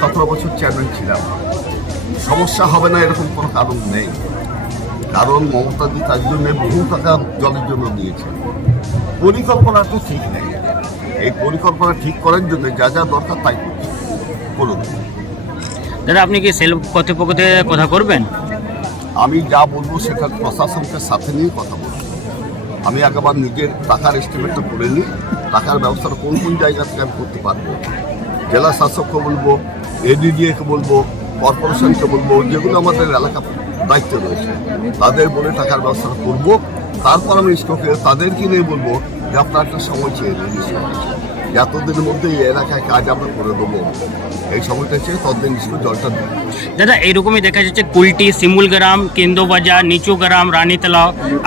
17 বছর চেয়ারম্যান ছিলাম, সমস্যা হবে না এরকম কোনো কারণ নেই। কারণ মমতাজি তার জন্য বহু টাকা জলের জন্য দিয়েছেন। পরিকল্পনাটা ঠিক নেই। এই পরিকল্পনা ঠিক করার জন্য যা যা দরকার তাই করুন। দাদা, আপনি কি সেল কর্তৃপক্ষতে কথা করবেন? আমি যা বলবো সেটা প্রশাসনকে সাথে নিয়ে কথা বলবো। আমি একবার নিজের টাকার এস্টিমেটটা করে নিই, টাকার ব্যবস্থাটা কোন কোন জায়গা থেকে আমি করতে পারবো। জেলা শাসককে বলবো, এডিডিএকে বলবো, কর্পোরেশনকে বলবো, যেগুলো আমাদের এলাকা দায়িত্ব রয়েছে তাদের বলে টাকার ব্যবস্থা করবো। তারপর আমি স্টকে তাদেরকে নিয়ে বলবো যে আপনার একটা সময় চেয়ে নিন, এতদিনের মধ্যে এই এলাকায় কাজ আমরা করে দেবো। এই সময়টা চেয়ে ততদিন জলটা দেবো। দাদা, এইরকমই দেখা যাচ্ছে কুলটি, শিমুলগ্রাম, কেন্দ্রবাজার, নিচু গ্রাম, রানীতলা,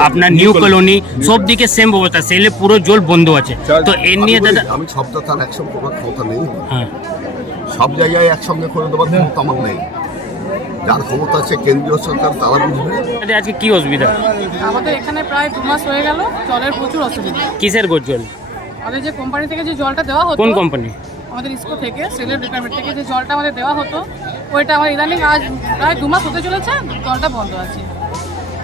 আপনার নিউ কলোনি সব দিকে সেম অবস্থা, সেলে পুরো জল বন্ধ আছে। তো এর নিয়ে দাদা আমি সবটা তার একসঙ্গে করার ক্ষমতা নেই। হ্যাঁ, সব জায়গায় একসঙ্গে করে দেওয়ার ক্ষমতা আমার নেই। যার ক্ষমতা আছে কেন্দ্রীয় সরকার, তারা বুঝবে। দাদা, আজকে কি অসুবিধা? আমাদের এখানে প্রায় 2 মাস হয়ে গেল জলের প্রচুর অসুবিধা। কিসের জল? আমাদের যে কোম্পানি থেকে যে জলটা দেওয়া হতো, কোন কোম্পানি? আমাদের ইসকো থেকে, সেলের ডিপার্টমেন্ট থেকে যে জলটা আমাদের দেওয়া হতো, ওইটা আমার ইদানিং আজ প্রায় 2 মাস হতে চলেছে, জলটা বন্ধ আছে।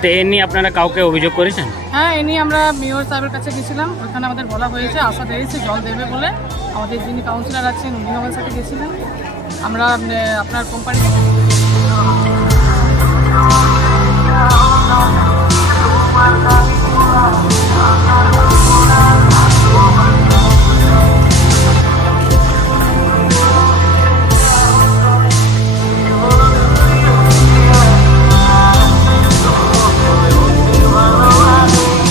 তো এ নিয়ে আপনারা কাউকে অভিযোগ করেছেন? হ্যাঁ, এ নিয়ে আমরা মেয়র সাহেবের কাছে গেছিলাম, ওখানে আমাদের বলা হয়েছে, আশা দিয়েছে জল দেবে বলে। আমাদের যিনি কাউন্সিলর আছেন উনি আমাদের সাথে গেছিলেন। আমরা আপনার কোম্পানি